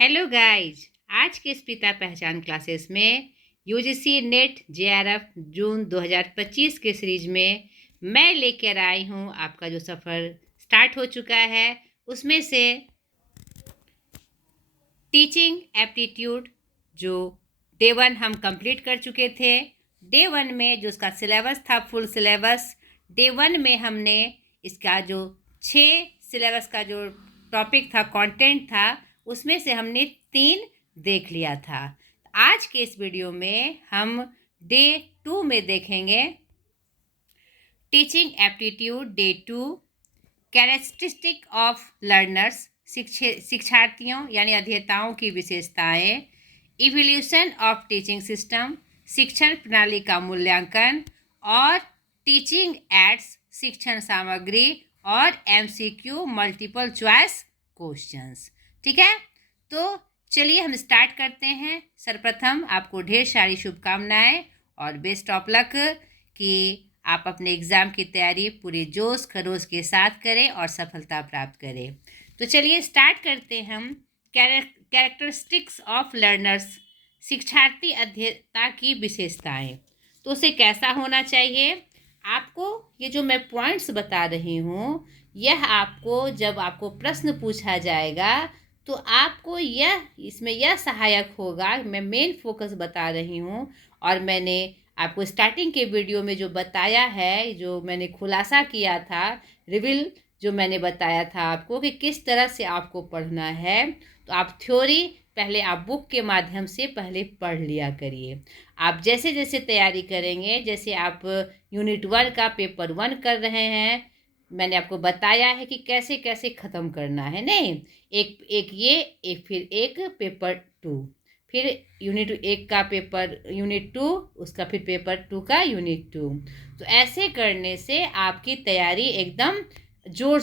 Hello guys, आज के स्पिता पहचान क्लासेस में यूजीसी नेट जेआरएफ जून 2025 के सीरीज में मैं लेकर आई हूँ। आपका जो सफ़र स्टार्ट हो चुका है उसमें से टीचिंग एप्टीट्यूड जो डे 1 हम कंप्लीट कर चुके थे। डे 1 में जो उसका सिलेबस था, फुल सिलेबस, डे 1 में हमने इसका जो 6 सिलेबस का जो टॉपिक था, कंटेंट था, उसमें से हमने 3 देख लिया था। आज के इस वीडियो में हम डे 2 में देखेंगे teaching aptitude day 2, characteristic of learners, शिक्षार्थियों यानी अध्येताओं की विशेषताएं, इवोल्यूशन ऑफ टीचिंग सिस्टम, शिक्षण प्रणाली का मूल्यांकन, और टीचिंग एड्स, शिक्षण सामग्री, और एमसीक्यू, मल्टीपल चॉइस क्वेश्चंस। ठीक है, तो चलिए हम स्टार्ट करते हैं। सर्वप्रथम आपको ढेर सारी शुभकामनाएं और बेस्ट ऑफ लक कि आप अपने एग्ज़ाम की तैयारी पूरे जोश खरोश के साथ करें और सफलता प्राप्त करें। तो चलिए स्टार्ट करते हैं हम। कैरेक्टरिस्टिक्स ऑफ लर्नर्स, शिक्षार्थी अध्येता की विशेषताएं। तो उसे कैसा होना चाहिए? आपको ये जो मैं पॉइंट्स बता रही हूँ, यह आपको जब आपको प्रश्न पूछा जाएगा तो आपको इसमें यह सहायक होगा। मैं मेन फोकस बता रही हूँ और मैंने आपको स्टार्टिंग के वीडियो में जो बताया है, जो मैंने खुलासा किया था, रिवील जो मैंने बताया था आपको कि किस तरह से आपको पढ़ना है। तो आप थ्योरी पहले आप बुक के माध्यम से पहले पढ़ लिया करिए। आप जैसे जैसे तैयारी करेंगे, जैसे आप यूनिट 1 का पेपर 1 कर रहे हैं, मैंने आपको बताया है कि कैसे कैसे ख़त्म करना है। नहीं, एक फिर एक पेपर 2, फिर यूनिट 1 का पेपर यूनिट 2, उसका फिर पेपर 2 का यूनिट 2। तो ऐसे करने से आपकी तैयारी एकदम जोर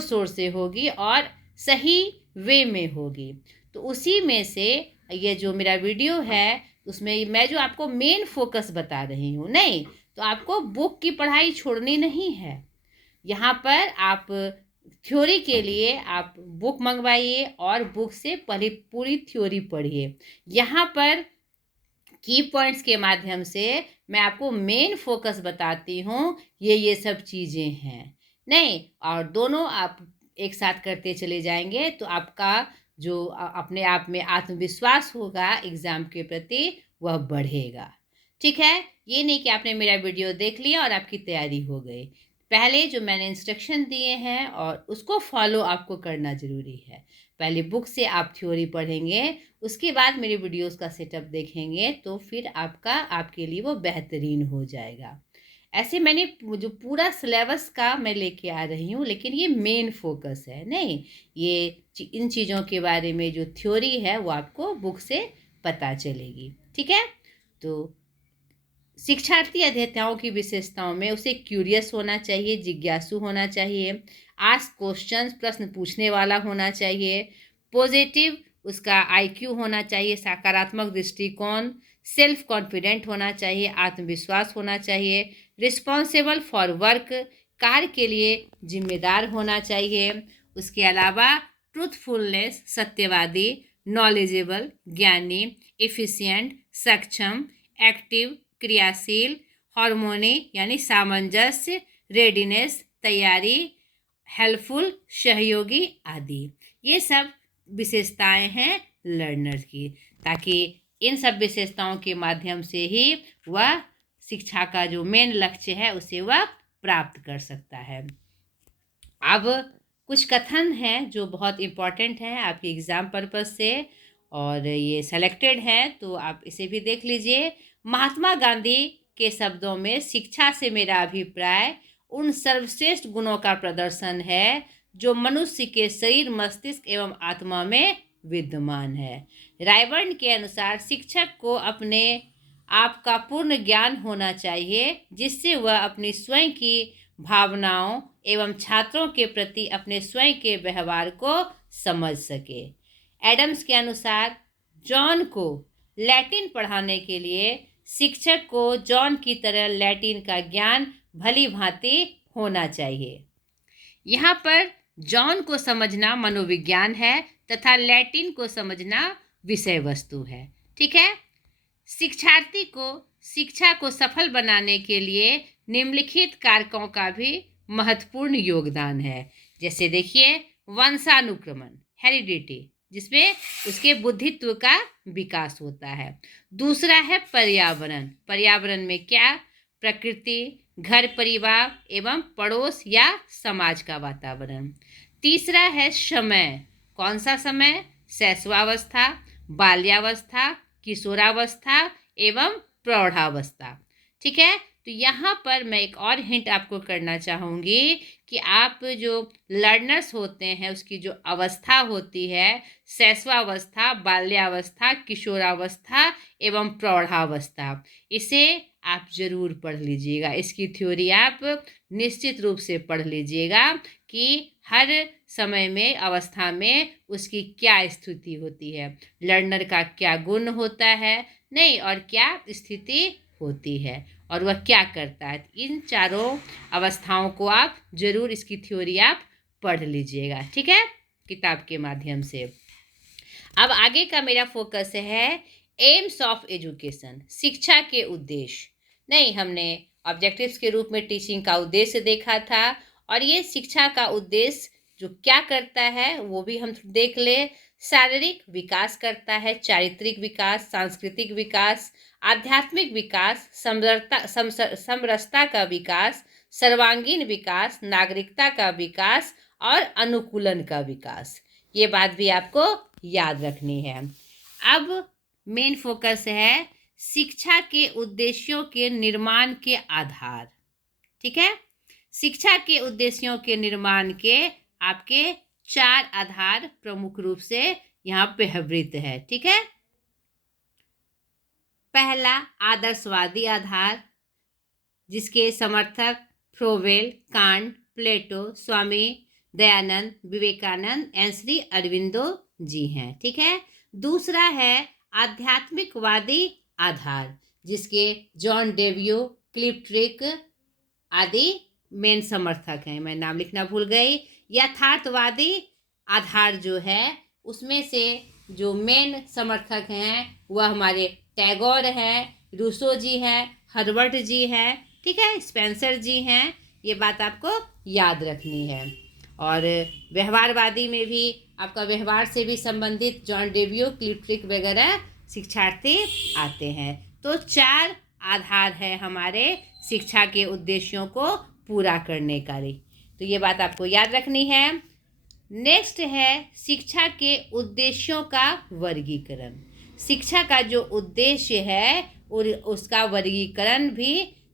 शोर से होगी और सही वे में होगी। तो उसी में से ये जो मेरा वीडियो है उसमें मैं जो आपको मेन फोकस बता रही हूँ। नहीं तो आपको बुक की पढ़ाई छोड़नी नहीं है। यहाँ पर आप थ्योरी के लिए आप बुक मंगवाइए और बुक से पहले पूरी थ्योरी पढ़िए। यहाँ पर की पॉइंट्स के माध्यम से मैं आपको मेन फोकस बताती हूँ। ये सब चीज़ें हैं। नहीं, और दोनों आप एक साथ करते चले जाएंगे तो आपका जो अपने आप में आत्मविश्वास होगा एग्ज़ाम के प्रति, वह बढ़ेगा। ठीक है, ये नहीं कि आपने मेरा वीडियो देख लिया और आपकी तैयारी हो गई। पहले जो मैंने इंस्ट्रक्शन दिए हैं और उसको फॉलो आपको करना ज़रूरी है। पहले बुक से आप थ्योरी पढ़ेंगे, उसके बाद मेरे वीडियोस का सेटअप देखेंगे, तो फिर आपके लिए वो बेहतरीन हो जाएगा। ऐसे मैंने जो पूरा सिलेबस का मैं लेके आ रही हूँ, लेकिन ये मेन फोकस है। नहीं, ये इन चीज़ों के बारे में जो थ्योरी है वो आपको बुक से पता चलेगी। ठीक है, तो शिक्षार्थी अध्येताओं की विशेषताओं में उसे क्यूरियस होना चाहिए, जिज्ञासु होना चाहिए, आस्क क्वेश्चंस, प्रश्न पूछने वाला होना चाहिए, पॉजिटिव उसका आईक्यू होना चाहिए, सकारात्मक दृष्टिकोण, सेल्फ कॉन्फिडेंट होना चाहिए, आत्मविश्वास होना चाहिए, रिस्पॉन्सिबल फॉर वर्क, कार्य के लिए जिम्मेदार होना चाहिए। उसके अलावा ट्रूथफुलनेस, सत्यवादी, नॉलेजेबल, ज्ञानी, एफिशिएंट, सक्षम, एक्टिव, क्रियाशील, हार्मोनी यानी सामंजस्य, रेडीनेस तैयारी, हेल्पफुल सहयोगी आदि। ये सब विशेषताएं हैं लर्नर की, ताकि इन सब विशेषताओं के माध्यम से ही वह शिक्षा का जो मेन लक्ष्य है उसे वह प्राप्त कर सकता है। अब कुछ कथन हैं जो बहुत इम्पॉर्टेंट हैं आपके एग्ज़ाम पर्पस से, और ये सेलेक्टेड है, तो आप इसे भी देख लीजिए। महात्मा गांधी के शब्दों में, शिक्षा से मेरा अभिप्राय उन सर्वश्रेष्ठ गुणों का प्रदर्शन है जो मनुष्य के शरीर, मस्तिष्क एवं आत्मा में विद्यमान है। रायबर्न के अनुसार शिक्षक को अपने आप का पूर्ण ज्ञान होना चाहिए, जिससे वह अपनी स्वयं की भावनाओं एवं छात्रों के प्रति अपने स्वयं के व्यवहार को समझ सके। एडम्स के अनुसार जॉन को लैटिन पढ़ाने के लिए शिक्षक को जॉन की तरह लैटिन का ज्ञान भली भांति होना चाहिए। यहाँ पर जॉन को समझना मनोविज्ञान है, तथा लैटिन को समझना विषय वस्तु है। ठीक है। शिक्षार्थी को शिक्षा को सफल बनाने के लिए निम्नलिखित कारकों का भी महत्वपूर्ण योगदान है। जैसे देखिए, वंशानुक्रमण, हेरिडिटी, जिसमें उसके बुद्धित्व का विकास होता है। दूसरा है पर्यावरण। पर्यावरण में क्या? प्रकृति, घर परिवार एवं पड़ोस या समाज का वातावरण। तीसरा है समय। कौन सा समय? शैशवावस्था, बाल्यावस्था, किशोरावस्था एवं प्रौढ़ावस्था। ठीक है। तो यहाँ पर मैं एक और हिंट आपको करना चाहूँगी कि आप जो लर्नर्स होते हैं उसकी जो अवस्था होती है, शैशवावस्था, बाल्यावस्था, किशोरावस्था एवं प्रौढ़ावस्था, इसे आप ज़रूर पढ़ लीजिएगा। इसकी थ्योरी आप निश्चित रूप से पढ़ लीजिएगा कि हर समय में, अवस्था में उसकी क्या स्थिति होती है, लर्नर का क्या गुण होता है, नहीं, और क्या स्थिति होती है, और वह क्या करता है। इन चारों अवस्थाओं को आप जरूर, इसकी थ्योरी आप पढ़ लीजिएगा। ठीक है, किताब के माध्यम से। अब आगे का मेरा फोकस है एम्स ऑफ एजुकेशन, शिक्षा के उद्देश्य। नहीं, हमने ऑब्जेक्टिव्स के रूप में टीचिंग का उद्देश्य देखा था, और ये शिक्षा का उद्देश्य जो क्या करता है वो भी हम देख ले। शारीरिक विकास करता है, चारित्रिक विकास, सांस्कृतिक विकास, आध्यात्मिक विकास, समरसता का विकास, सर्वांगीण विकास, नागरिकता का विकास और अनुकूलन का विकास। ये बात भी आपको याद रखनी है। अब मेन फोकस है शिक्षा के उद्देश्यों के निर्माण के आधार। ठीक है। शिक्षा के उद्देश्यों के निर्माण के आपके 4 आधार प्रमुख रूप से यहाँ पे विवृत है। ठीक है। पहला, आदर्शवादी आधार, जिसके समर्थक फ्रोवेल, कांट, प्लेटो, स्वामी दयानंद, विवेकानंद एवं श्री अरविंदो जी हैं। ठीक है। दूसरा है आध्यात्मिकवादी आधार, जिसके जॉन डेवियो, क्लिफ्ट्रिक आदि मेन समर्थक हैं। मैं नाम लिखना भूल गई। यथार्थवादी आधार जो है उसमें से जो मेन समर्थक हैं वह हमारे टैगोर हैं, रूसो जी हैं, हर्बर्ट जी हैं। ठीक है, स्पेंसर जी हैं। ये बात आपको याद रखनी है। और व्यवहारवादी में भी आपका व्यवहार से भी संबंधित जॉन डेवियो, क्लिफ्ट्रिक वगैरह शिक्षार्थी आते हैं। तो 4 आधार है हमारे शिक्षा के उद्देश्यों को पूरा करने का। तो ये बात आपको याद रखनी है। नेक्स्ट है शिक्षा के उद्देश्यों का वर्गीकरण। शिक्षा का जो उद्देश्य है और उसका वर्गीकरण भी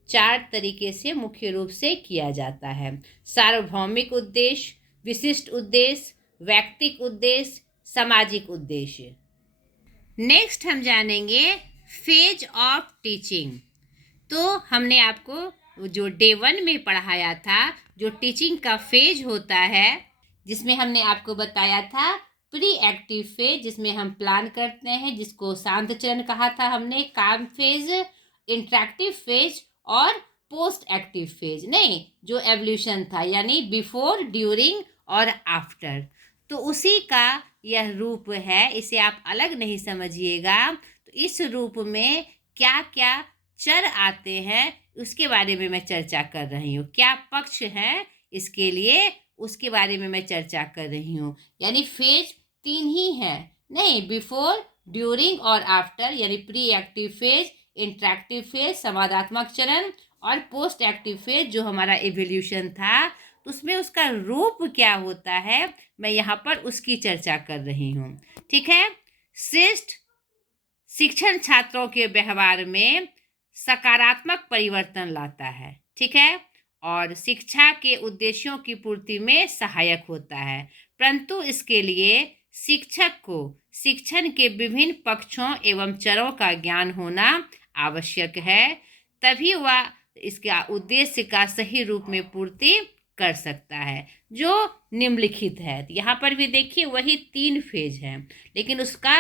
4 तरीके से मुख्य रूप से किया जाता है। सार्वभौमिक उद्देश्य, विशिष्ट उद्देश्य, व्यक्तिक उद्देश्य, सामाजिक उद्देश्य। नेक्स्ट हम जानेंगे फेज ऑफ टीचिंग। तो हमने आपको जो डे 1 में पढ़ाया था, जो टीचिंग का फेज होता है, जिसमें हमने आपको बताया था प्री एक्टिव फेज, जिसमें हम प्लान करते हैं, जिसको शांत चरण कहा था हमने, काम फेज, इंटरेक्टिव फेज और पोस्ट एक्टिव फेज, नहीं, जो एवोल्यूशन था, यानी बिफोर, ड्यूरिंग और आफ्टर। तो उसी का यह रूप है, इसे आप अलग नहीं समझिएगा। तो इस रूप में क्या क्या चर आते हैं उसके बारे में मैं चर्चा कर रही हूँ, क्या पक्ष है इसके लिए उसके बारे में मैं चर्चा कर रही हूँ। यानी फेज 3 ही है, नहीं, बिफोर, ड्यूरिंग और आफ्टर, यानी pre active phase, interactive phase, संवादात्मक चरण, और पोस्ट एक्टिव फेज जो हमारा इवोल्यूशन था। तो उसमें उसका रूप क्या होता है, मैं यहाँ पर उसकी चर्चा कर रही हूँ। ठीक है। श्रेष्ठ शिक्षण छात्रों के व्यवहार में सकारात्मक परिवर्तन लाता है। ठीक है। और शिक्षा के उद्देश्यों की पूर्ति में सहायक होता है, परंतु इसके लिए शिक्षक को शिक्षण के विभिन्न पक्षों एवं चरों का ज्ञान होना आवश्यक है, तभी वह इसका उद्देश्य का सही रूप में पूर्ति कर सकता है, जो निम्नलिखित है। यहाँ पर भी देखिए वही 3 फेज हैं, लेकिन उसका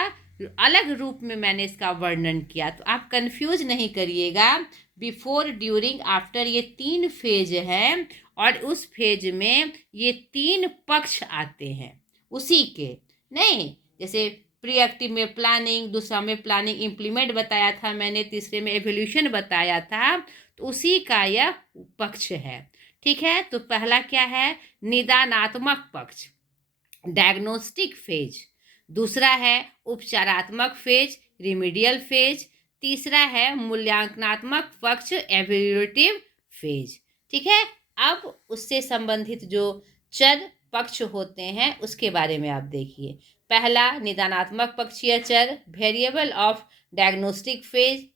अलग रूप में मैंने इसका वर्णन किया, तो आप कंफ्यूज नहीं करिएगा। बिफोर, ड्यूरिंग, आफ्टर, ये 3 फेज हैं, और उस फेज में ये 3 पक्ष आते हैं उसी के, नहीं, जैसे प्री एक्टिव में प्लानिंग, दूसरा में प्लानिंग इम्प्लीमेंट बताया था मैंने, तीसरे में एवोल्यूशन बताया था, तो उसी का यह पक्ष है। ठीक है, तो पहला क्या है, निदानात्मक पक्ष, डायग्नोस्टिक फेज। दूसरा है उपचारात्मक फेज, रिमीडियल फेज। तीसरा है मूल्यांकनात्मक पक्ष, एवेल्यूएटिव फेज। ठीक है, अब उससे संबंधित जो चर पक्ष होते हैं उसके बारे में आप देखिए। पहला निदानात्मक पक्षीय चर, वेरिएबल ऑफ डायग्नोस्टिक फेज,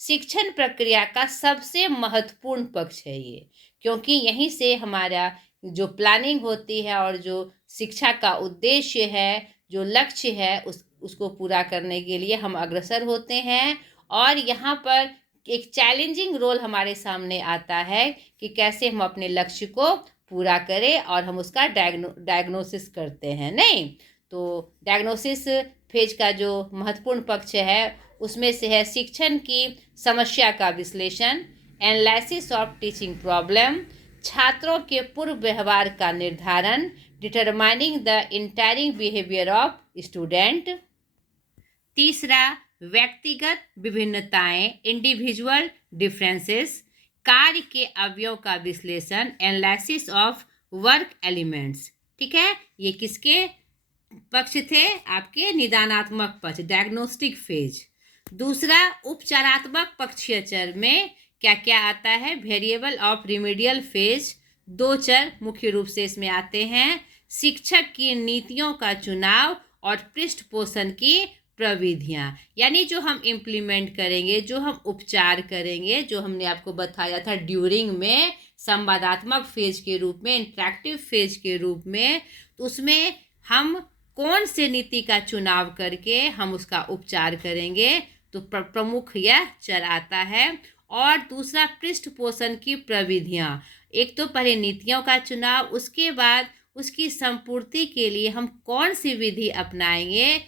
शिक्षण प्रक्रिया का सबसे महत्वपूर्ण पक्ष है ये, क्योंकि यहीं से हमारा जो प्लानिंग होती है और जो शिक्षा का उद्देश्य है, जो लक्ष्य है, उसको पूरा करने के लिए हम अग्रसर होते हैं। और यहाँ पर एक चैलेंजिंग रोल हमारे सामने आता है कि कैसे हम अपने लक्ष्य को पूरा करें, और हम उसका डायग्नोसिस करते हैं। नहीं, तो डायग्नोसिस फेज का जो महत्वपूर्ण पक्ष है उसमें से है शिक्षण की समस्या का विश्लेषण, एनालिसिस ऑफ टीचिंग प्रॉब्लम, छात्रों के पूर्व व्यवहार का निर्धारण, determining the entering behaviour of student. तीसरा, व्यक्तिगत विभिन्नताएं, इंडिविजुअल डिफरेंसेस, कार्य के अवयव का विश्लेषण, एनालिसिस ऑफ वर्क एलिमेंट्स। ठीक है, ये किसके पक्ष थे, आपके निदानात्मक पक्ष, डायग्नोस्टिक फेज। दूसरा, उपचारात्मक पक्षीय चर में क्या क्या आता है, वेरिएबल ऑफ रिमीडियल फेज। दो चर मुख्य रूप से इसमें आते हैं, शिक्षक की नीतियों का चुनाव और पृष्ठपोषण की प्रविधियां, यानी जो हम इम्प्लीमेंट करेंगे, जो हम उपचार करेंगे, जो हमने आपको बताया था ड्यूरिंग में, संवादात्मक फेज के रूप में, इंटरेक्टिव फेज के रूप में, तो उसमें हम कौन से नीति का चुनाव करके हम उसका उपचार करेंगे, तो प्रमुख यह चर आता है। और दूसरा, पृष्ठपोषण की प्रविधियां, एक तो पहले नीतियों का चुनाव, उसके बाद उसकी संपूर्ति के लिए हम कौन सी विधि अपनाएंगे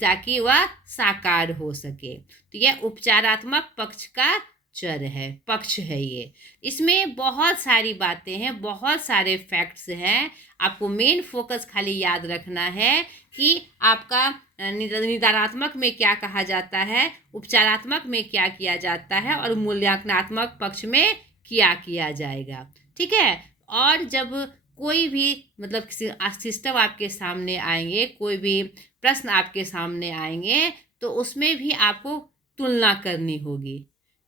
ताकि वह साकार हो सके। तो यह उपचारात्मक पक्ष का चर है, पक्ष है ये। इसमें बहुत सारी बातें हैं, बहुत सारे फैक्ट्स हैं। आपको मेन फोकस खाली याद रखना है कि आपका निदानात्मक में क्या कहा जाता है, उपचारात्मक में क्या किया जाता है, और मूल्यांकनात्मक पक्ष में क्या किया जाएगा। ठीक है, और जब कोई भी मतलब सिस्टम आपके सामने आएंगे, कोई भी प्रश्न आपके सामने आएंगे, तो उसमें भी आपको तुलना करनी होगी।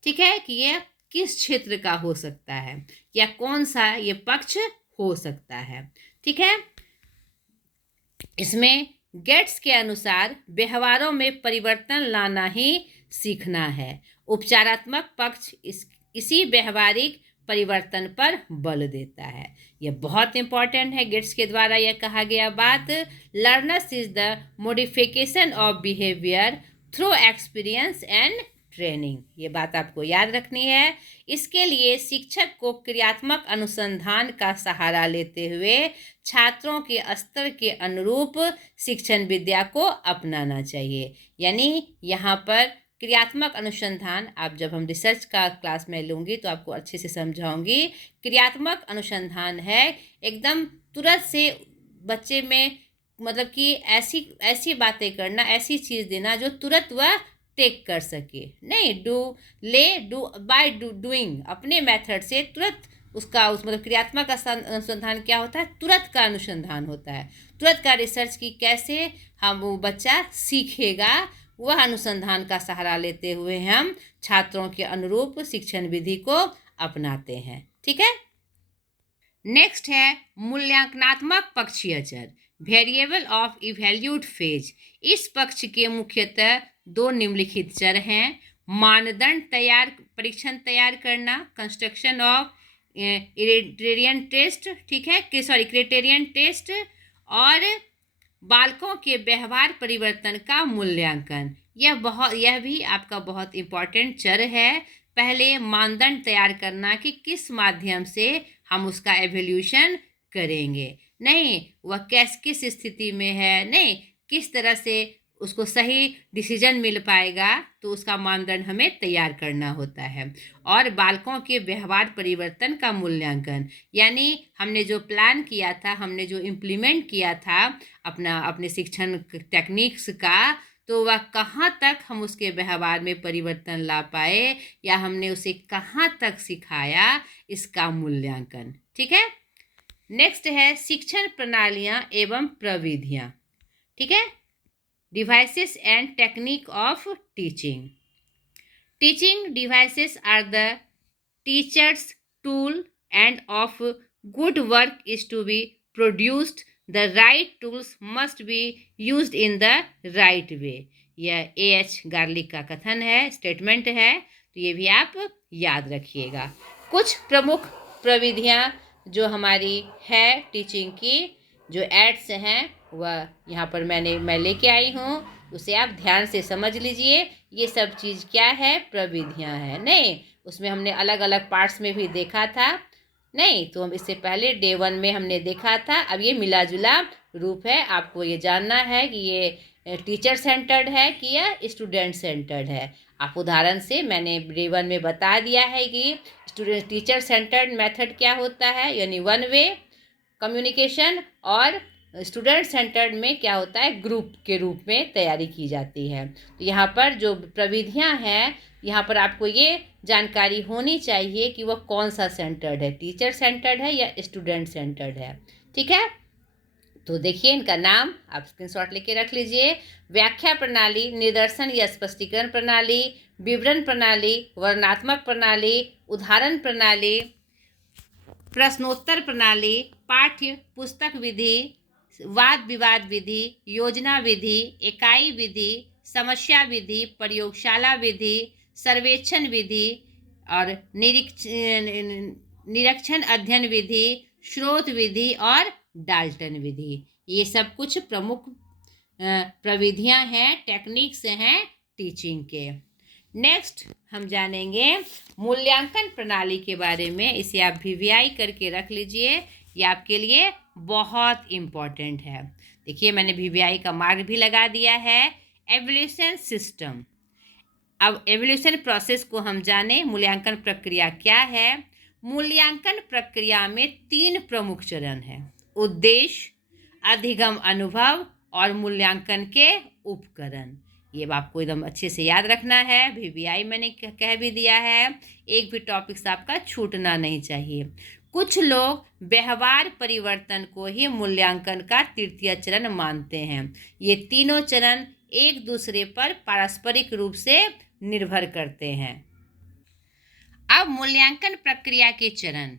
ठीक है, कि यह किस क्षेत्र का हो सकता है या कौन सा ये पक्ष हो सकता है। ठीक है, इसमें गेट्स के अनुसार व्यवहारों में परिवर्तन लाना ही सीखना है। उपचारात्मक पक्ष इसी व्यवहारिक परिवर्तन पर बल देता है। यह बहुत इंपॉर्टेंट है, गेट्स के द्वारा यह कहा गया बात। Learners is the modification of behaviour through experience and training, ये बात आपको याद रखनी है। इसके लिए शिक्षक को क्रियात्मक अनुसंधान का सहारा लेते हुए छात्रों के स्तर के अनुरूप शिक्षण विद्या को अपनाना चाहिए। यानी यहाँ पर क्रियात्मक अनुसंधान, आप जब हम रिसर्च का क्लास में लूँगी तो आपको अच्छे से समझाऊंगी। क्रियात्मक अनुसंधान है एकदम तुरंत से बच्चे में मतलब कि ऐसी बातें करना, ऐसी चीज़ देना जो तुरंत वह टेक कर सके। नहीं, बाय डूइंग, अपने मेथड से तुरंत उसका मतलब क्रियात्मक अनुसंधान क्या होता है, तुरंत का अनुसंधान होता है, तुरंत का रिसर्च की कैसे हम वो बच्चा सीखेगा, वह अनुसंधान का सहारा लेते हुए हम छात्रों के अनुरूप शिक्षण विधि को अपनाते हैं। ठीक है, नेक्स्ट है मूल्यांकनात्मक पक्षीय चर, वेरिएबल ऑफ इवैल्यूएट फेज। इस पक्ष के मुख्यतः दो निम्नलिखित चर हैं, मानदंड परीक्षण तैयार करना, कंस्ट्रक्शन ऑफ क्राइटेरियन टेस्ट। ठीक है, क्राइटेरियन टेस्ट, और बालकों के व्यवहार परिवर्तन का मूल्यांकन। यह भी आपका बहुत इम्पॉर्टेंट चर है। पहले मानदंड तैयार करना कि किस माध्यम से हम उसका एवोल्यूशन करेंगे, नहीं वह किस स्थिति में है, नहीं किस तरह से उसको सही डिसीजन मिल पाएगा, तो उसका मानदंड हमें तैयार करना होता है। और बालकों के व्यवहार परिवर्तन का मूल्यांकन, यानी हमने जो प्लान किया था, हमने जो इम्प्लीमेंट किया था अपने शिक्षण टेक्निक्स का, तो वह कहाँ तक हम उसके व्यवहार में परिवर्तन ला पाए या हमने उसे कहाँ तक सिखाया, इसका मूल्यांकन। ठीक है। नेक्स्ट है शिक्षण प्रणालियाँ एवं प्रविधियाँ। ठीक है। Devices and technique of teaching. Teaching devices are the teacher's tool, and of good work is to be produced. The right tools must be used in the right way. यह A.H. गार्लिक का कथन है, statement है, तो ये भी आप याद रखिएगा। कुछ प्रमुख प्रविधियाँ जो हमारी है टीचिंग की, जो एड्स हैं, वह यहाँ पर मैं लेके आई हूँ, उसे आप ध्यान से समझ लीजिए। ये सब चीज़ क्या है? प्रविधियाँ हैं। नहीं, उसमें हमने अलग अलग पार्ट्स में भी देखा था, नहीं तो हम इससे पहले डे 1 में हमने देखा था। अब ये मिला जुला रूप है। आपको ये जानना है कि ये टीचर सेंटर्ड है कि यह स्टूडेंट सेंटर्ड है। आप उदाहरण से मैंने डे 1 में बता दिया है कि स्टूडेंट टीचर सेंटर्ड मेथड क्या होता है, यानी 1 वे कम्युनिकेशन, और स्टूडेंट सेंटर्ड में क्या होता है, ग्रुप के रूप में तैयारी की जाती है। तो यहाँ पर जो प्रविधियाँ हैं, यहाँ पर आपको ये जानकारी होनी चाहिए कि वह कौन सा सेंटर्ड है, टीचर सेंटर्ड है या स्टूडेंट सेंटर्ड है। ठीक है। तो देखिए इनका नाम आप स्क्रीनशॉट लेके रख लीजिए। व्याख्या प्रणाली, निदर्शन या स्पष्टीकरण प्रणाली, विवरण प्रणाली, वर्णनात्मक प्रणाली, उदाहरण प्रणाली, प्रश्नोत्तर प्रणाली, पाठ्य पुस्तक विधि, वाद विवाद विधि, योजना विधि, इकाई विधि, समस्या विधि, प्रयोगशाला विधि, सर्वेक्षण विधि और निरीक्षण अध्ययन विधि, स्रोत विधि और डाल्टन विधि। ये सब कुछ प्रमुख प्रविधियां हैं, टेक्निक्स हैं टीचिंग के। नेक्स्ट हम जानेंगे मूल्यांकन प्रणाली के बारे में। इसे आप VVI करके रख लीजिए, ये आपके लिए बहुत इम्पॉर्टेंट है। देखिए मैंने VVI का मार्क भी लगा दिया है। Evolution system. अब एवोल्यूशन प्रोसेस को हम जाने, मूल्यांकन प्रक्रिया क्या है। मूल्यांकन प्रक्रिया में 3 प्रमुख चरण हैं: उद्देश्य, अधिगम अनुभव और मूल्यांकन के उपकरण। ये आपको एकदम अच्छे से याद रखना है। VVI मैंने कह भी दिया है, एक भी टॉपिक्स आपका छूटना नहीं चाहिए। कुछ लोग व्यवहार परिवर्तन को ही मूल्यांकन का तृतीय चरण मानते हैं। ये तीनों चरण एक दूसरे पर पारस्परिक रूप से निर्भर करते हैं। अब मूल्यांकन प्रक्रिया के चरण: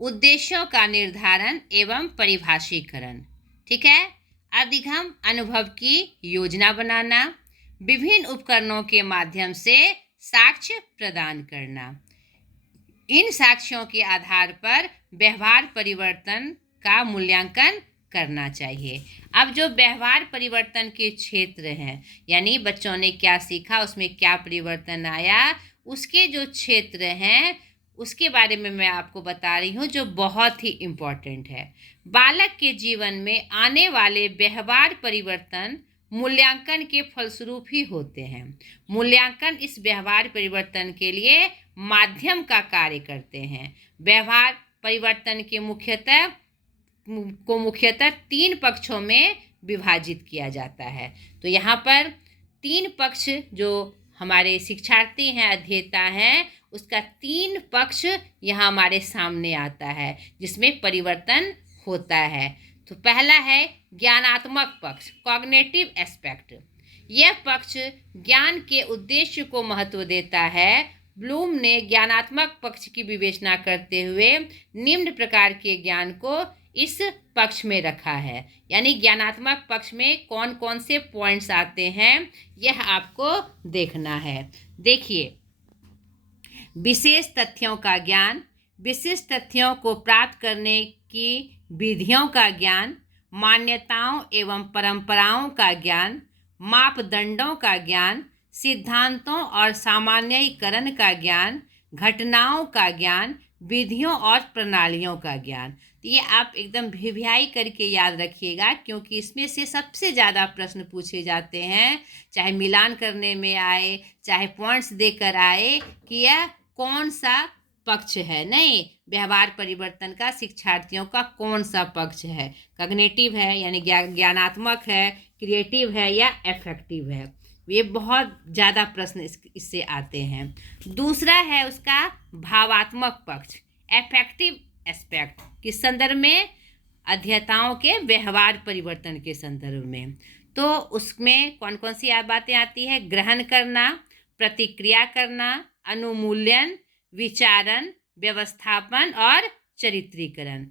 उद्देश्यों का निर्धारण एवं परिभाषीकरण। ठीक है। अधिगम अनुभव की योजना बनाना, विभिन्न उपकरणों के माध्यम से साक्ष्य प्रदान करना। इन साक्ष्यों के आधार पर व्यवहार परिवर्तन का मूल्यांकन करना चाहिए। अब जो व्यवहार परिवर्तन के क्षेत्र हैं, यानी बच्चों ने क्या सीखा, उसमें क्या परिवर्तन आया, उसके जो क्षेत्र हैं उसके बारे में मैं आपको बता रही हूँ, जो बहुत ही इम्पोर्टेंट है। बालक के जीवन में आने वाले व्यवहार परिवर्तन मूल्यांकन के फलस्वरूप ही होते हैं। मूल्यांकन इस व्यवहार परिवर्तन के लिए माध्यम का कार्य करते हैं। व्यवहार परिवर्तन के मुख्यतः 3 पक्षों में विभाजित किया जाता है। तो यहाँ पर 3 पक्ष जो हमारे शिक्षार्थी हैं, अध्येता हैं, उसका 3 पक्ष यहाँ हमारे सामने आता है जिसमें परिवर्तन होता है। तो पहला है ज्ञानात्मक पक्ष, कॉग्निटिव एस्पेक्ट। यह पक्ष ज्ञान के उद्देश्य को महत्व देता है। ब्लूम ने ज्ञानात्मक पक्ष की विवेचना करते हुए निम्न प्रकार के ज्ञान को इस पक्ष में रखा है। यानी ज्ञानात्मक पक्ष में कौन कौन से पॉइंट्स आते हैं, यह आपको देखना है। देखिए, विशेष तथ्यों का ज्ञान, विशिष्ट तथ्यों को प्राप्त करने की विधियों का ज्ञान, मान्यताओं एवं परंपराओं का ज्ञान, मापदंडों का ज्ञान, सिद्धांतों और सामान्यीकरण का ज्ञान, घटनाओं का ज्ञान, विधियों और प्रणालियों का ज्ञान। तो ये आप एकदम भिभियाई करके याद रखिएगा, क्योंकि इसमें से सबसे ज़्यादा प्रश्न पूछे जाते हैं, चाहे मिलान करने में आए, चाहे पॉइंट्स देकर आए कि यह कौन सा पक्ष है। नहीं, व्यवहार परिवर्तन का शिक्षार्थियों का कौन सा पक्ष है, कॉग्निटिव है यानी ज्ञानात्मक है, क्रिएटिव है या एफेक्टिव है। ये बहुत ज़्यादा प्रश्न इससे आते हैं। दूसरा है उसका भावात्मक पक्ष, एफेक्टिव एस्पेक्ट के संदर्भ में, अध्येताओं के व्यवहार परिवर्तन के संदर्भ में। तो उसमें कौन कौन सी बातें आती है? ग्रहण करना, प्रतिक्रिया करना, अनुमूल्यन, विचारण, व्यवस्थापन और चरित्रीकरण।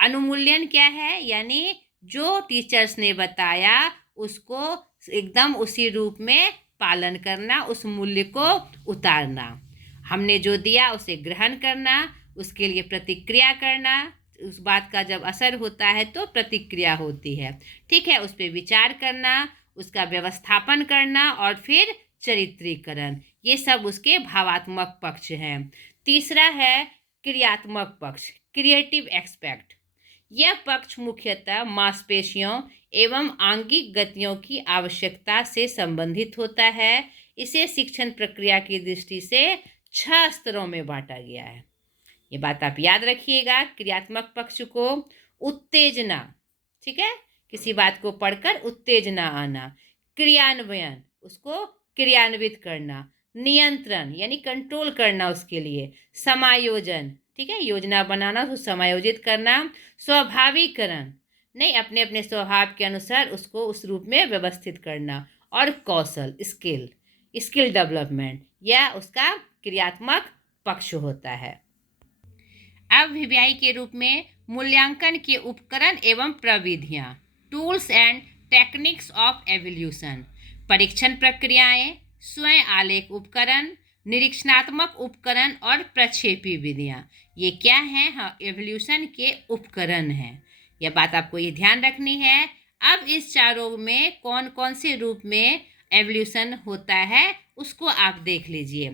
अनुमूल्यन क्या है? यानी जो टीचर्स ने बताया उसको एकदम उसी रूप में पालन करना, उस मूल्य को उतारना। हमने जो दिया उसे ग्रहण करना, उसके लिए प्रतिक्रिया करना, उस बात का जब असर होता है तो प्रतिक्रिया होती है, ठीक है, उस पर विचार करना, उसका व्यवस्थापन करना और फिर चरित्रीकरण। ये सब उसके भावात्मक पक्ष हैं। तीसरा है क्रियात्मक पक्ष, क्रिएटिव एस्पेक्ट। यह पक्ष मुख्यतः मांसपेशियों एवं आंगिक गतियों की आवश्यकता से संबंधित होता है। इसे शिक्षण प्रक्रिया की दृष्टि से 6 स्तरों में बांटा गया है। ये बात आप याद रखिएगा। क्रियात्मक पक्ष को उत्तेजना, ठीक है, किसी बात को पढ़कर उत्तेजना आना। क्रियान्वयन, उसको क्रियान्वित करना। नियंत्रण यानी कंट्रोल करना उसके लिए। समायोजन, ठीक है, योजना बनाना, उसको समायोजित करना। स्वाभाविकरण, नहीं, अपने अपने स्वभाव के अनुसार उसको उस रूप में व्यवस्थित करना। और कौशल, स्किल डेवलपमेंट, यह उसका क्रियात्मक पक्ष होता है। अब वीवीआई के रूप में मूल्यांकन के उपकरण एवं प्रविधियाँ, tools and techniques of evolution. परीक्षण प्रक्रियाएं, स्वयं आलेख उपकरण, निरीक्षणात्मक उपकरण और प्रक्षेपी विधियाँ। ये क्या हैं? हाँ, एवोल्यूशन के उपकरण हैं। यह बात आपको ये ध्यान रखनी है। अब इस चारों में कौन कौन से रूप में एवोल्यूशन होता है उसको आप देख लीजिए।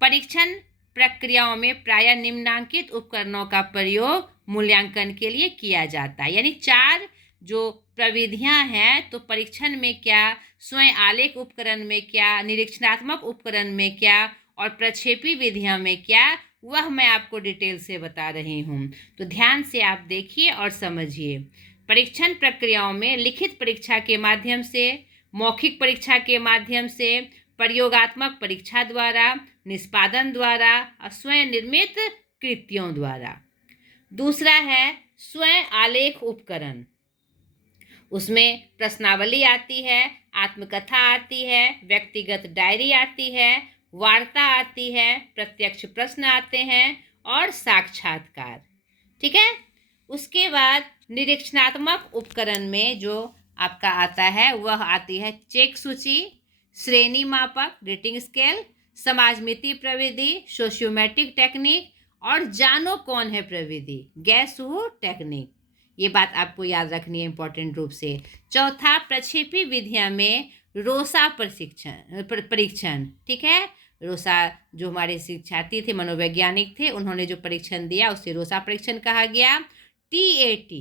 परीक्षण प्रक्रियाओं में प्रायः निम्नांकित उपकरणों का प्रयोग मूल्यांकन के लिए किया जाता है। यानी 4 जो प्रविधियां हैं, तो परीक्षण में क्या, स्वयं आलेख उपकरण में क्या, निरीक्षणात्मक उपकरण में क्या और प्रक्षेपी विधियां में क्या, वह मैं आपको डिटेल से बता रही हूँ। तो ध्यान से आप देखिए और समझिए। परीक्षण प्रक्रियाओं में लिखित परीक्षा के माध्यम से, मौखिक परीक्षा के माध्यम से, प्रयोगात्मक परीक्षा द्वारा, निष्पादन द्वारा और स्वयं निर्मित कृतियों द्वारा। दूसरा है स्वयं आलेख उपकरण। उसमें प्रश्नावली आती है, आत्मकथा आती है, व्यक्तिगत डायरी आती है, वार्ता आती है, प्रत्यक्ष प्रश्न आते हैं और साक्षात्कार, ठीक है। उसके बाद निरीक्षणात्मक उपकरण में जो आपका आता है वह आती है चेक सूची, श्रेणी मापक रेटिंग स्केल, समाजमिति प्रविधि सोशियोमेट्रिक टेक्निक और जानो कौन है प्रविधि गैस हू टेक्निक। ये बात आपको याद रखनी है इम्पोर्टेंट रूप से। चौथा प्रक्षेपी विधियां में रोसा परीक्षण, ठीक है। रोसा जो हमारे शिक्षार्थी थे, मनोवैज्ञानिक थे, उन्होंने जो परीक्षण दिया उसे रोसा परीक्षण कहा गया। TAT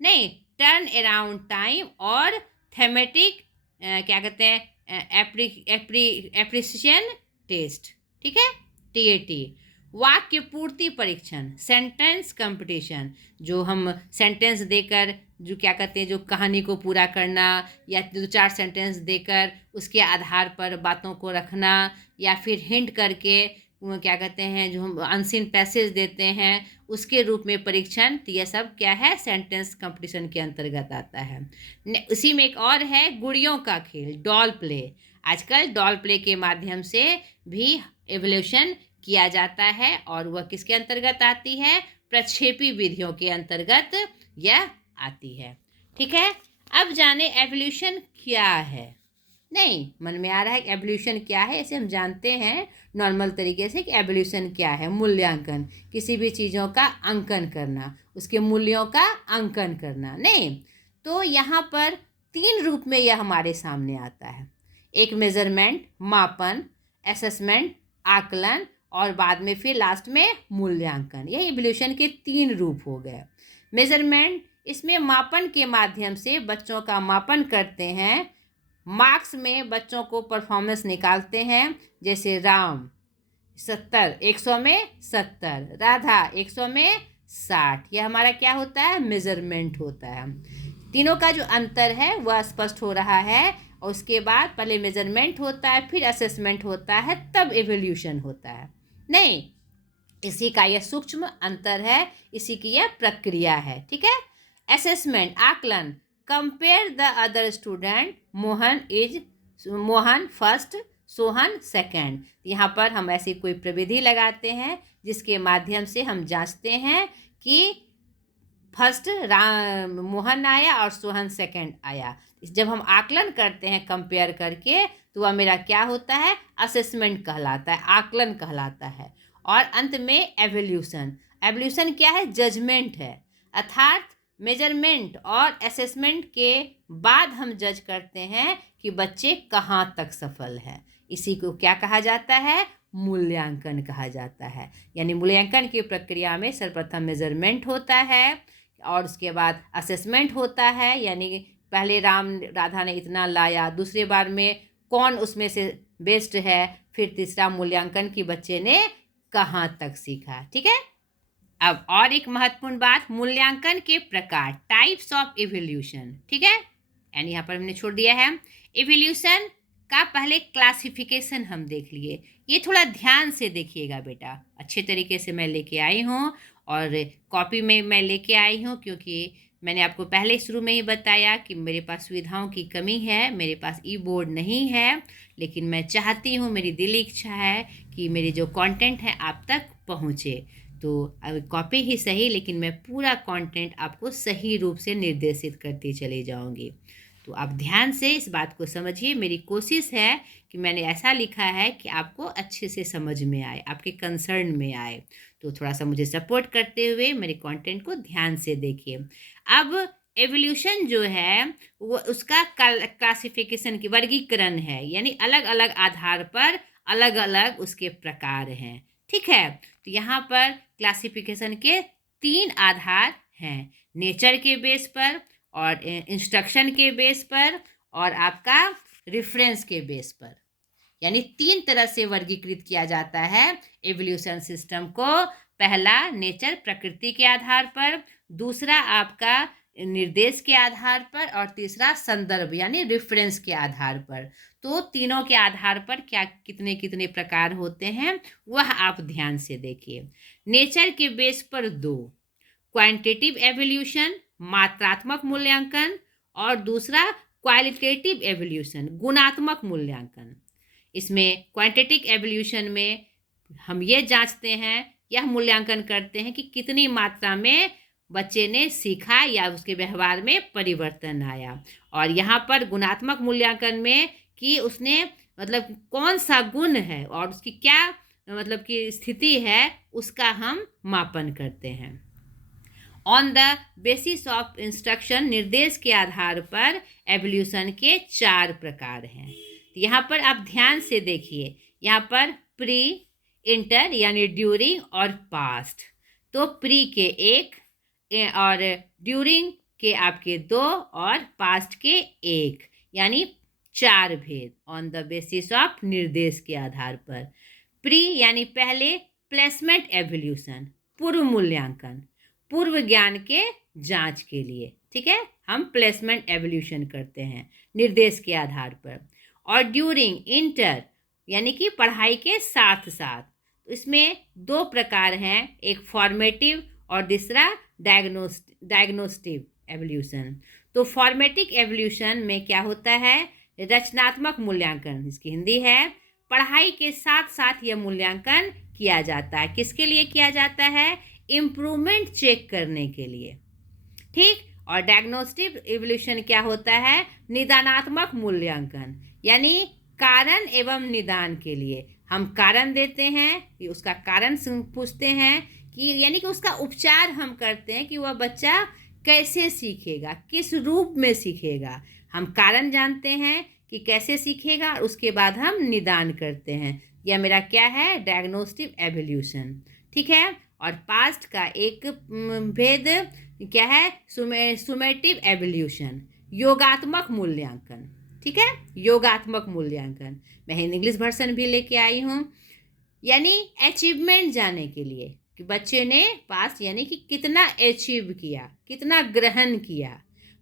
नहीं, टर्न अराउंड टाइम और थेमेटिक क्या कहते हैं एप्रिसिएशन टेस्ट, ठीक है, TAT। वाक्य पूर्ति परीक्षण, सेंटेंस कंपटीशन, जो हम सेंटेंस देकर जो क्या कहते हैं जो कहानी को पूरा करना या 2-4 सेंटेंस देकर उसके आधार पर बातों को रखना या फिर हिंट करके क्या कहते हैं जो हम अनसीन पैसेज देते हैं उसके रूप में परीक्षण। तो यह सब क्या है, सेंटेंस कंपटीशन के अंतर्गत आता है। उसी में एक और है गुड़ियों का खेल, डॉल प्ले। आजकल डॉल प्ले के माध्यम से भी एवोल्यूशन किया जाता है और वह किसके अंतर्गत आती है, प्रक्षेपी विधियों के अंतर्गत यह आती है, ठीक है। अब जाने एवोल्यूशन क्या है। नहीं, मन में आ रहा है कि एवोल्यूशन क्या है, ऐसे हम जानते हैं नॉर्मल तरीके से कि एवोल्यूशन क्या है, मूल्यांकन, किसी भी चीज़ों का अंकन करना, उसके मूल्यों का अंकन करना। नहीं, तो यहाँ पर 3 रूप में यह हमारे सामने आता है। एक मेजरमेंट, मापन, असेसमेंट, आकलन और बाद में फिर लास्ट में मूल्यांकन। यह एवोल्यूशन के 3 रूप हो गए। मेजरमेंट, इसमें मापन के माध्यम से बच्चों का मापन करते हैं। मार्क्स में बच्चों को परफॉर्मेंस निकालते हैं, जैसे राम 70, 100 में 70, राधा 100 में 60। यह हमारा क्या होता है? मेजरमेंट होता है। तीनों का जो अंतर है वह स्पष्ट हो रहा है। और उसके बाद पहले मेजरमेंट होता है, फिर असेसमेंट होता है, तब एवोल्यूशन होता है। नहीं, इसी का यह सूक्ष्म अंतर है, इसी की यह प्रक्रिया है। ठीक है। असेसमेंट, आकलन, compare the other student, Mohan first, Sohan second. यहाँ पर हम ऐसी कोई प्रविधि लगाते हैं जिसके माध्यम से हम जांचते हैं कि फर्स्ट मोहन आया और सोहन सेकंड आया। जब हम आकलन करते हैं कंपेयर करके, तो वह मेरा क्या होता है? असेसमेंट कहलाता है, आकलन कहलाता है। और अंत में एवोल्यूशन। एवोल्यूशन क्या है? जजमेंट है। अर्थात मेजरमेंट और असेसमेंट के बाद हम जज करते हैं कि बच्चे कहाँ तक सफल हैं। इसी को क्या कहा जाता है? मूल्यांकन कहा जाता है। यानी मूल्यांकन की प्रक्रिया में सर्वप्रथम मेजरमेंट होता है और उसके बाद असेसमेंट होता है, यानी पहले राम राधा ने इतना लाया, दूसरे बार में कौन उसमें से बेस्ट है, फिर तीसरा मूल्यांकन की बच्चे ने कहाँ तक सीखा। ठीक है। अब और एक महत्वपूर्ण बात, मूल्यांकन के प्रकार, टाइप्स ऑफ इवोल्यूशन। ठीक है, यानी यहाँ पर हमने छोड़ दिया है इवोल्यूशन का पहले क्लासिफिकेशन हम देख लिए। ये थोड़ा ध्यान से देखिएगा बेटा, अच्छे तरीके से मैं लेके आई हूँ और कॉपी में मैं लेके आई हूँ, क्योंकि मैंने आपको पहले शुरू में ही बताया कि मेरे पास सुविधाओं की कमी है, मेरे पास ई बोर्ड नहीं है, लेकिन मैं चाहती हूँ, मेरी दिली इच्छा है कि मेरे जो कंटेंट है आप तक पहुँचे। तो कॉपी ही सही, लेकिन मैं पूरा कंटेंट आपको सही रूप से निर्देशित करती चली जाऊँगी। तो आप ध्यान से इस बात को समझिए। मेरी कोशिश है कि मैंने ऐसा लिखा है कि आपको अच्छे से समझ में आए, आपके कंसर्न में आए। तो थोड़ा सा मुझे सपोर्ट करते हुए मेरे कंटेंट को ध्यान से देखिए। अब एवोल्यूशन जो है वो उसका क्लासिफिकेशन की वर्गीकरण है, यानी अलग अलग आधार पर अलग अलग उसके प्रकार हैं। ठीक है। तो यहाँ पर क्लासिफिकेशन के 3 आधार हैं, नेचर के बेस पर और इंस्ट्रक्शन के बेस पर और आपका रेफरेंस के बेस पर। यानी 3 तरह से वर्गीकृत किया जाता है एवोल्यूशन सिस्टम को। पहला नेचर, प्रकृति के आधार पर, दूसरा आपका निर्देश के आधार पर, और तीसरा संदर्भ यानी रेफरेंस के आधार पर। तो तीनों के आधार पर क्या कितने कितने प्रकार होते हैं वह आप ध्यान से देखिए। नेचर के बेस पर 2, क्वांटिटेटिव एवोल्यूशन मात्रात्मक मूल्यांकन, और दूसरा क्वालिटेटिव एवोल्यूशन गुणात्मक मूल्यांकन। इसमें क्वांटिटेटिव एवोल्यूशन में हम ये जांचते हैं, यह मूल्यांकन करते हैं कि कितनी मात्रा में बच्चे ने सीखा या उसके व्यवहार में परिवर्तन आया। और यहाँ पर गुणात्मक मूल्यांकन में कि उसने मतलब कौन सा गुण है और उसकी क्या मतलब की स्थिति है, उसका हम मापन करते हैं। On the basis of instruction, निर्देश के आधार पर एवोल्यूशन के 4 प्रकार हैं। यहाँ पर आप ध्यान से देखिए, यहाँ पर प्री, इंटर यानी ड्यूरिंग और पास्ट। तो प्री के 1 और ड्यूरिंग के आपके 2 और पास्ट के 1, यानी 4 भेद ऑन द बेसिस ऑफ निर्देश के आधार पर। प्री यानी पहले, प्लेसमेंट एवोल्यूशन पूर्व मूल्यांकन, पूर्व ज्ञान के जांच के लिए। ठीक है, हम प्लेसमेंट एवोल्यूशन करते हैं निर्देश के आधार पर। और ड्यूरिंग, इंटर यानी कि पढ़ाई के साथ साथ। तो इसमें 2 प्रकार हैं, एक फॉर्मेटिव और दूसरा डायग्नोस्टिव एवोल्यूशन। तो फॉर्मेटिव एवोल्यूशन में क्या होता है? रचनात्मक मूल्यांकन, इसकी हिंदी है। पढ़ाई के साथ साथ यह मूल्यांकन किया जाता है। किसके लिए किया जाता है? इम्प्रूवमेंट चेक करने के लिए। ठीक। और डायग्नोस्टिक इवोल्यूशन क्या होता है? निदानात्मक मूल्यांकन, यानी कारण एवं निदान के लिए हम कारण देते हैं, उसका कारण पूछते हैं कि यानी कि उसका उपचार हम करते हैं कि वह बच्चा कैसे सीखेगा, किस रूप में सीखेगा। हम कारण जानते हैं कि कैसे सीखेगा और उसके बाद हम निदान करते हैं। यह मेरा क्या है? Diagnostic evolution. ठीक है। और पास्ट का एक भेद क्या है, सुमेटिव एवोल्यूशन, योगात्मक मूल्यांकन। ठीक है, योगात्मक मूल्यांकन। मैं इंग्लिश वर्जन भी लेके आई हूँ। यानी अचीवमेंट जाने के लिए कि बच्चे ने पास यानी कि कितना अचीव किया, कितना ग्रहण किया,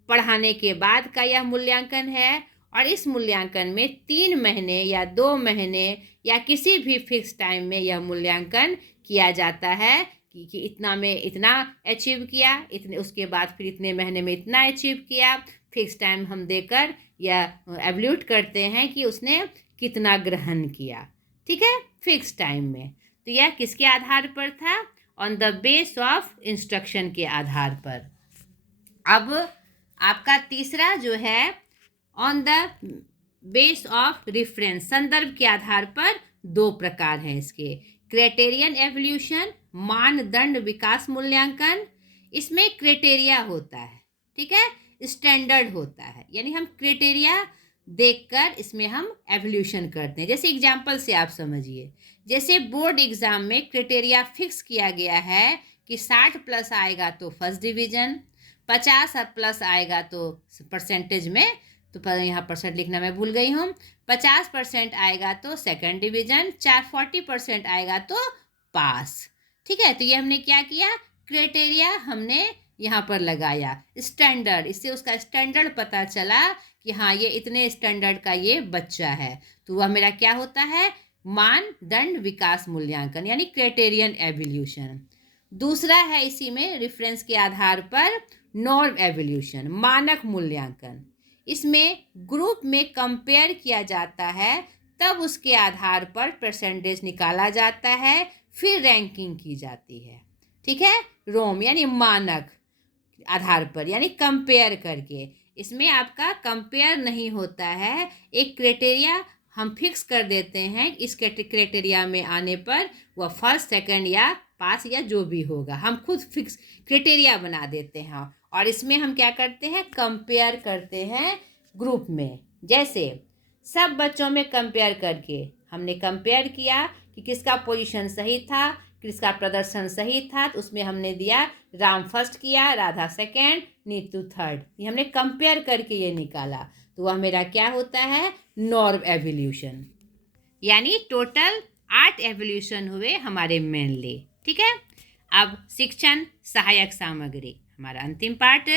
पढ़ाने के बाद का यह मूल्यांकन है। और इस मूल्यांकन में 3 महीने या 2 महीने या किसी भी फिक्स टाइम में यह मूल्यांकन किया जाता है कि इतना में इतना अचीव किया, इतने उसके बाद फिर इतने महीने में इतना अचीव किया। फिक्स टाइम हम देकर या एवल्यूट करते हैं कि उसने कितना ग्रहण किया। ठीक है, फिक्स टाइम में। तो यह किसके आधार पर था? On the base of instruction के आधार पर। अब आपका तीसरा जो है on the base of reference, संदर्भ के आधार पर 2 प्रकार हैं इसके। क्राइटेरियन एवोल्यूशन, मानदंड विकास मूल्यांकन। इसमें क्राइटेरिया होता है, ठीक है, स्टैंडर्ड होता है, यानी हम क्राइटेरिया देखकर इसमें हम एवोल्यूशन करते हैं। जैसे एग्जाम्पल से आप समझिए, जैसे बोर्ड एग्जाम में क्राइटेरिया फिक्स किया गया है कि 60 प्लस आएगा तो फर्स्ट डिवीजन, 50 प्लस आएगा तो परसेंटेज में, तो यहाँ परसेंट लिखना मैं भूल गई हूँ, 50% आएगा तो सेकंड डिवीजन, 40% आएगा तो पास। ठीक है, तो ये हमने क्या किया, क्राइटेरिया हमने यहाँ पर लगाया, स्टैंडर्ड, इससे उसका स्टैंडर्ड पता चला कि हाँ ये इतने स्टैंडर्ड का ये बच्चा है। तो वह मेरा क्या होता है, मानदंड विकास मूल्यांकन, यानी क्राइटेरियन एवोल्यूशन। दूसरा है इसी में रेफरेंस के आधार पर नॉर्म एवोल्यूशन, मानक मूल्यांकन। इसमें ग्रुप में कंपेयर किया जाता है, तब उसके आधार पर परसेंटेज निकाला जाता है, फिर रैंकिंग की जाती है। ठीक है, रोम यानी मानक आधार पर, यानी कंपेयर करके। इसमें आपका कंपेयर नहीं होता है, एक क्राइटेरिया हम फिक्स कर देते हैं, इस क्राइटेरिया में आने पर वह फर्स्ट सेकंड या पास या जो भी होगा, हम खुद फिक्स क्राइटेरिया बना देते हैं। और इसमें हम क्या करते हैं, कंपेयर करते हैं ग्रुप में। जैसे सब बच्चों में कंपेयर करके हमने कंपेयर किया कि किसका पोजीशन सही था, किसका प्रदर्शन सही था, तो उसमें हमने दिया राम फर्स्ट किया, राधा सेकंड, नीतू थर्ड। ये हमने कंपेयर करके ये निकाला, तो वह मेरा क्या होता है, नॉर्म एवोल्यूशन। यानी टोटल 8 एवोल्यूशन हुए हमारे मेनली। ठीक है, अब शिक्षण सहायक सामग्री हमारा अंतिम पार्ट,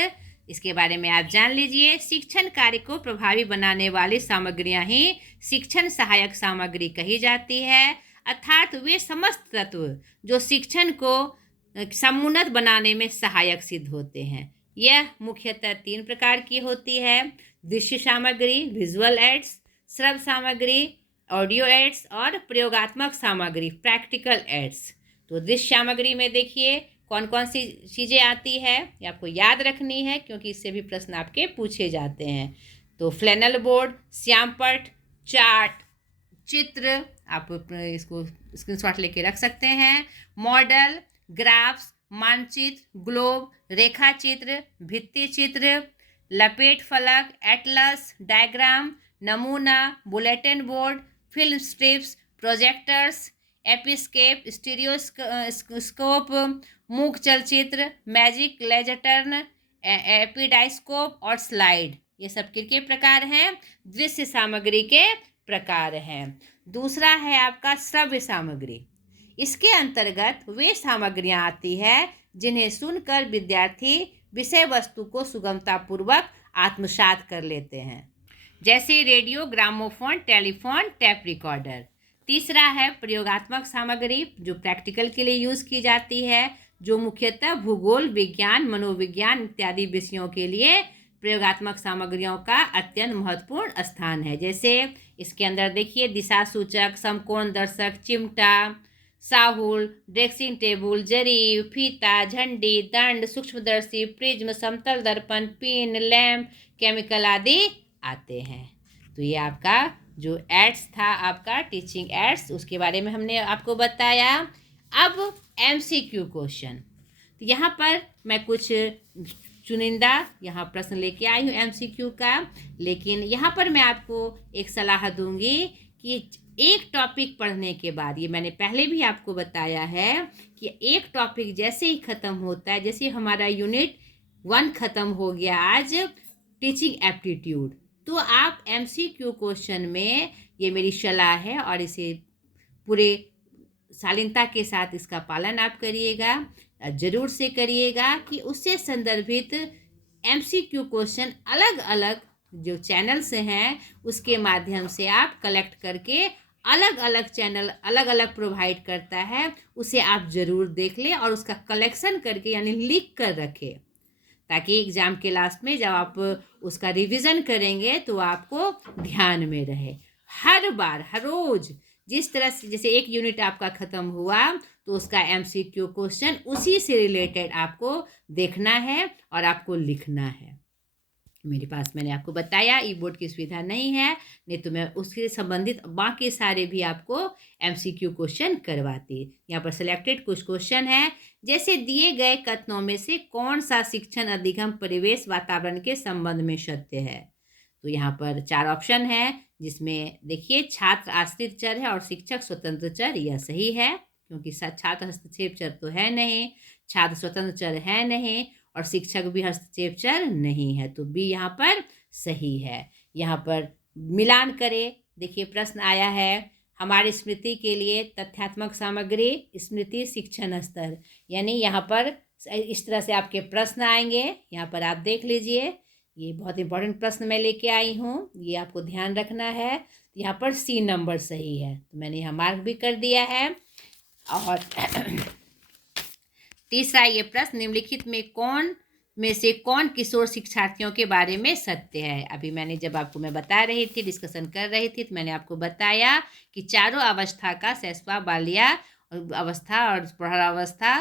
इसके बारे में आप जान लीजिए। शिक्षण कार्य को प्रभावी बनाने वाली सामग्रियां ही शिक्षण सहायक सामग्री कही जाती है, अर्थात वे समस्त तत्व जो शिक्षण को समुन्नत बनाने में सहायक सिद्ध होते हैं। यह मुख्यतः 3 प्रकार की होती है, दृश्य सामग्री, विजुअल एड्स, श्रव्य सामग्री, ऑडियो एड्स, और प्रयोगात्मक सामग्री, प्रैक्टिकल एड्स। तो दृश्य सामग्री में देखिए कौन कौन सी चीज़ें आती है, ये आपको याद रखनी है क्योंकि इससे भी प्रश्न आपके पूछे जाते हैं। तो फ्लैनल बोर्ड, श्यामपट्ट, चार्ट, चित्र, आप इसको स्क्रीनशॉट लेके रख सकते हैं, मॉडल, ग्राफ्स, मानचित्र, ग्लोब, रेखा चित्र, भित्ति चित्र, लपेट फलक, एटलस, डायग्राम, नमूना, bulletin board, film strips, projectors, episcope, stereoscope, मूक चलचित्र, मैजिक लेजटर्न, एपिडाइस्कोप और स्लाइड, ये सब किसके प्रकार हैं, दृश्य सामग्री के प्रकार हैं। दूसरा है आपका श्रव्य सामग्री। इसके अंतर्गत वे सामग्रियां आती है जिन्हें सुनकर विद्यार्थी विषय वस्तु को सुगमतापूर्वक आत्मसात कर लेते हैं, जैसे radio, gramophone, telephone, tape recorder. तीसरा है प्रयोगात्मक सामग्री, जो प्रैक्टिकल के लिए यूज़ की जाती है, जो मुख्यतः भूगोल, विज्ञान, मनोविज्ञान इत्यादि विषयों के लिए प्रयोगात्मक सामग्रियों का अत्यंत महत्वपूर्ण स्थान है। जैसे इसके अंदर देखिए दिशा सूचक, समकोण दर्शक, चिमटा, साहुल, ड्रेसिंग टेबल, जरीब, फीता, झंडी, दंड, सूक्ष्मदर्शी, प्रिज्म, समतल दर्पण, पिन, लैंप, केमिकल आदि आते हैं। तो ये आपका जो एड्स था, आपका टीचिंग एड्स, उसके बारे में हमने आपको बताया। अब MCQ क्वेश्चन, तो यहाँ पर मैं कुछ चुनिंदा यहाँ प्रश्न लेके आई हूँ MCQ का, लेकिन यहाँ पर मैं आपको एक सलाह दूंगी कि एक टॉपिक पढ़ने के बाद, ये मैंने पहले भी आपको बताया है कि एक टॉपिक जैसे ही ख़त्म होता है, जैसे हमारा यूनिट 1 ख़त्म हो गया आज टीचिंग एप्टीट्यूड, तो आप MCQ क्वेश्चन में, ये मेरी सलाह है और इसे पूरे शालीनता के साथ इसका पालन आप करिएगा, ज़रूर से करिएगा कि उससे संदर्भित MCQ क्वेश्चन अलग अलग जो चैनल्स हैं उसके माध्यम से आप कलेक्ट करके, अलग अलग चैनल अलग अलग प्रोवाइड करता है, उसे आप ज़रूर देख लें और उसका कलेक्शन करके यानी लिख कर रखें, ताकि एग्ज़ाम के लास्ट में जब आप उसका रिवीजन करेंगे तो आपको ध्यान में रहे। हर बार, हर रोज़ जिस तरह से, जैसे एक यूनिट आपका ख़त्म हुआ तो उसका MCQ क्वेश्चन उसी से रिलेटेड आपको देखना है और आपको लिखना है। मेरे पास, मैंने आपको बताया, ई बोर्ड की सुविधा नहीं है, नहीं तो मैं उससे संबंधित बाकी सारे भी आपको MCQ क्वेश्चन करवाती। यहाँ पर सिलेक्टेड कुछ क्वेश्चन है, जैसे दिए गए कथनों में से कौन सा शिक्षण अधिगम परिवेश वातावरण के संबंध में सत्य है। तो यहाँ पर 4 ऑप्शन है, जिसमें देखिए छात्र आश्रित चर है और शिक्षक स्वतंत्र चर, यह सही है क्योंकि छात्र हस्तक्षेप चर तो है नहीं, छात्र स्वतंत्र चर है नहीं और शिक्षक भी हस्तक्षेप चर नहीं है, तो बी यहाँ पर सही है। यहाँ पर मिलान करें, देखिए प्रश्न आया है, हमारी स्मृति के लिए तथ्यात्मक सामग्री, स्मृति, शिक्षण स्तर, यानी यहाँ पर इस तरह से आपके प्रश्न आएंगे। यहाँ पर आप देख लीजिए, ये बहुत इंपॉर्टेंट प्रश्न मैं लेके आई हूँ, ये आपको ध्यान रखना है। यहाँ पर C नंबर सही है, तो मैंने यहाँ मार्क भी कर दिया है। और तीसरा ये प्रश्न, निम्नलिखित में से कौन किशोर शिक्षार्थियों के बारे में सत्य है। अभी मैंने जब आपको मैं बता रही थी, डिस्कशन कर रही थी, तो मैंने आपको बताया कि चारों अवस्था का, शैशव, बाल्या अवस्था और प्रौढ़ावस्था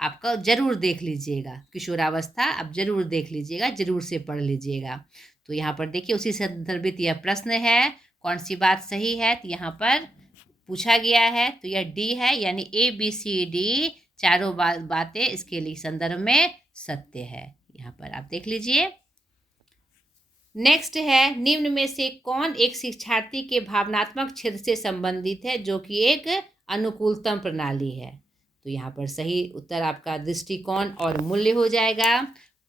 आपका जरूर देख लीजिएगा, किशोरावस्था आप जरूर देख लीजिएगा, जरूर से पढ़ लीजिएगा। तो यहाँ पर देखिए उसी संदर्भित यह प्रश्न है, कौन सी बात सही है, तो यहाँ पर पूछा गया है, तो यह D है, यानी ABCD चारों बातें इसके लिए संदर्भ में सत्य है। यहाँ पर आप देख लीजिए। नेक्स्ट है, निम्न में से कौन एक शिक्षार्थी के भावनात्मक क्षेत्र से संबंधित है जो कि एक अनुकूलतम प्रणाली है। तो यहाँ पर सही उत्तर आपका दृष्टिकोण और मूल्य हो जाएगा।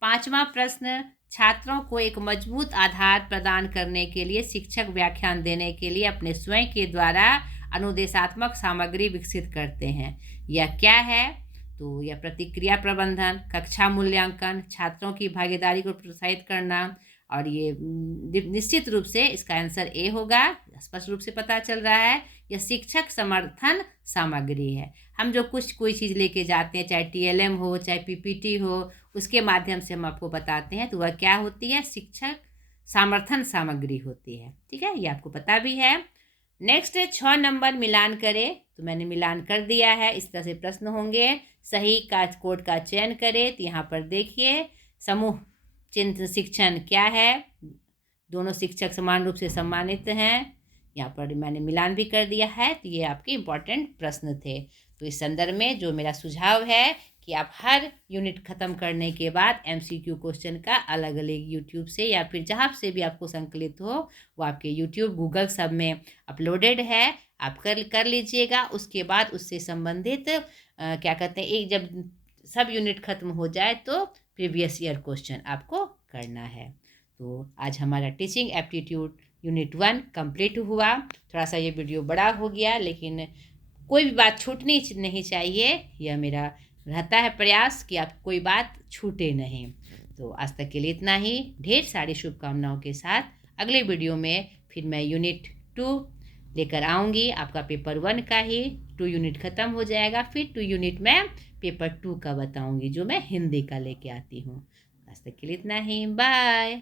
5वां प्रश्न, छात्रों को एक मजबूत आधार प्रदान करने के लिए शिक्षक व्याख्यान देने के लिए अपने स्वयं के द्वारा अनुदेशात्मक सामग्री विकसित करते हैं, यह क्या है। तो यह प्रतिक्रिया प्रबंधन, कक्षा मूल्यांकन, छात्रों की भागीदारी को प्रोत्साहित करना, और ये निश्चित रूप से इसका आंसर A होगा, स्पष्ट रूप से पता चल रहा है, यह शिक्षक समर्थन सामग्री है। हम जो कोई चीज़ लेके जाते हैं, चाहे TLM हो, चाहे PPT हो, उसके माध्यम से हम आपको बताते हैं, तो वह क्या होती है, शिक्षक समर्थन सामग्री होती है। ठीक है, ये आपको पता भी है। नेक्स्ट है 6 नंबर, मिलान करें, तो मैंने मिलान कर दिया है। इस तरह से प्रश्न होंगे, सही का कोड का चयन करें। तो यहाँ पर देखिए, समूह चिन्ह शिक्षण क्या है, दोनों शिक्षक समान रूप से सम्मानित हैं, यहाँ पर मैंने मिलान भी कर दिया है। तो ये आपके इम्पोर्टेंट प्रश्न थे। तो इस संदर्भ में जो मेरा सुझाव है कि आप हर यूनिट ख़त्म करने के बाद MCQ क्वेश्चन का अलग अलग यूट्यूब से या फिर जहाँ से भी आपको संकलित हो, वो आपके यूट्यूब, गूगल सब में अपलोडेड है, आप कर लीजिएगा। उसके बाद उससे संबंधित क्या कहते हैं, एक जब सब यूनिट ख़त्म हो जाए तो प्रीवियस ईयर क्वेश्चन आपको करना है। तो आज हमारा टीचिंग एप्टीट्यूड यूनिट 1 कंप्लीट हुआ। थोड़ा सा ये वीडियो बड़ा हो गया, लेकिन कोई भी बात छूटनी नहीं चाहिए, यह मेरा रहता है प्रयास कि आप कोई बात छूटे नहीं। तो आज तक के लिए इतना ही, ढेर सारी शुभकामनाओं के साथ अगले वीडियो में फिर मैं यूनिट 2 लेकर आऊँगी। आपका पेपर 1 का ही 2 यूनिट ख़त्म हो जाएगा, फिर 2 यूनिट में पेपर 2 का बताऊँगी, जो मैं हिंदी का लेके आती हूँ। आज तक के लिए इतना ही, बाय।